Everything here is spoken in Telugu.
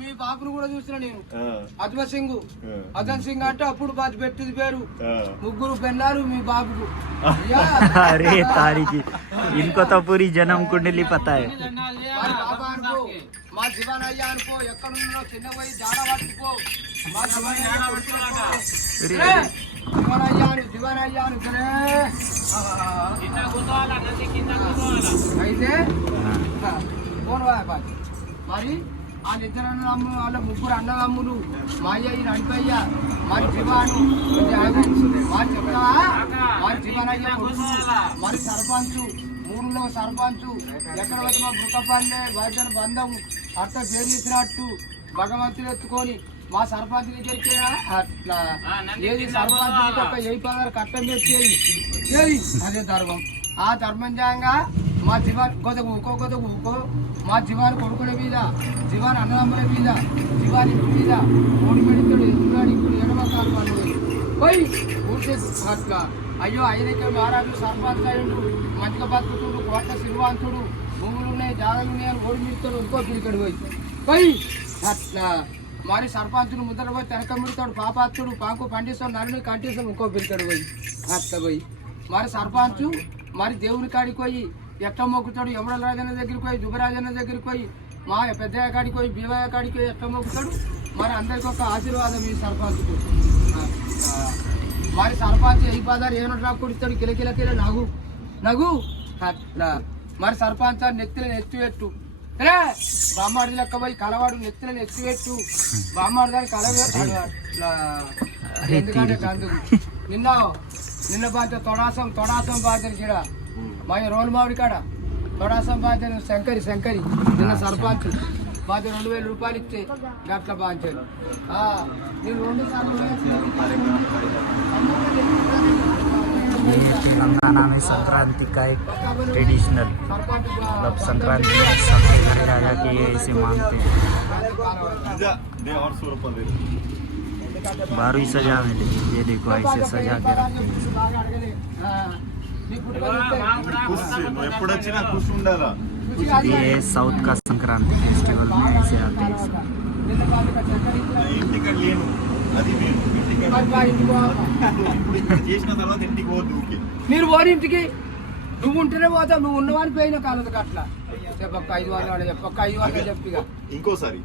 మీ బాబును కూడా చూసిన నేను అజన్ సింగ్ అంటే అప్పుడు బాజు పెట్టింది పేరు ముగ్గురు పెన్నారు మీ బాబుకు अरे तारीखी इनको तो पूरी जन्म कुंडली पता है మా జీవన్ అయ్యా అనుకో ఎక్కడున్నా చిన్న పోయి జాడ పట్టుకో మా జీవన్ అయ్యాను సరే అయితే ఫోన్ మరి వాళ్ళిద్దరు అన్నదమ్ములు వాళ్ళ ముగ్గురు అన్నదమ్ములు మా అయ్య నడిపయ్య మరి జీవాను మరి చెప్తా మరి జీవన్ అయ్యా మరి సర్పంచ్ ఊళ్ళో సర్పంచ్ ఎక్కడ వచ్చి మా బుక్కపల్లె వైద్యుల బంధం అట్ట పేరు ఇచ్చినట్టు భగవంతుడు ఎత్తుకొని మా సర్పంచ్ గెలిచేనా అట్లా ఏది సర్పంచ్ ఒక 10,000 కట్టం పెట్టేది ఏది అదే ధర్మం ఆ ధర్మం చేయంగా మా జీవాన్ కొదకు మా జీవాన్ కొడుకుల మీద జీవాన్ అన్నదమ్ముల మీద జీవాన్ ఇంటి మీద ఓడి మెడికడు ఎత్తుగాడికుడు ఎడమకాలు వాళ్ళు పోయి ఊరికే అట్లా అయ్యో ఆయనకే మహారాజు సర్పంచ్ అయ్యుడు మంచిగా బతుకుతుడు కోట శ్రీవంతుడు భూములు ఉన్నాయి జాగాలు ఉన్నాయని ఓడి మిడతాడు ఇంకో పిలికడు పోయి అట్లా మరి సర్పంచుడు ముద్ర పోయి తెనక మిడతాడు పాపాత్తుడు పాకు పండిస్తాడు నరుని కంటిస్తాడు ఇంకో పిలికడు పోయి అట్లా పోయి మరి సర్పంచు మరి దేవుని కాడికి పోయి ఎట్లా మొక్కుతాడు యమల రాజన్న దగ్గరికి పోయి దుబరాజన్న దగ్గరికి పోయి మా పెద్దయ్య కాడికి పోయి బీవయ్య కాడికి పోయి ఎట్లా మొక్కుతాడు మరి అందరికి ఒక ఆశీర్వాదం ఈ సర్పంచుకు మరి సర్పంచ్ ఏ పదారు ఏమన్నా కుడిస్తాడు కిలకిల నగు అట్లా మరి సర్పంచ్ నెత్తిన ఎత్తిపెట్టు రే బామ్మాడి లెక్క పోయి కలవాడు నెత్తిన ఎత్తిపెట్టు బామ్మాడి దాన్ని కలవేట్లా ఎందుకంటే అందుకు నిన్న బాధ్యత తొడాసం బాధ్యత కూడా మా రోల్ మామిడి కాడ తొడాసం బాధ్యత శంకరి నిన్న సర్పంచ్ బాధ్యత 2,000 రూపాయలు ఇస్తే గట్ల బాధ్యత నేను 2 సార్లు तेलंगाना में संक्रांति का एक ट्रेडिशनल मतलब संक्रांति में सफाई करे जा के ऐसे मानते हैं 12वीं सजा में ये देखो ऐसे सजा के रखते हैं ये साउथ का संक्रांति फेस्टिवल में ऐसे आते हैं మీరు ఓరి ఇంటికి నువ్వు ఉంటేనే పోతావు నువ్వు ఉన్నవాని పోయిన కాలదు అట్లా చెప్పక్క 5 వాళ్ళు చెప్పక్క 5 వాళ్ళు చెప్పిగా ఇంకోసారి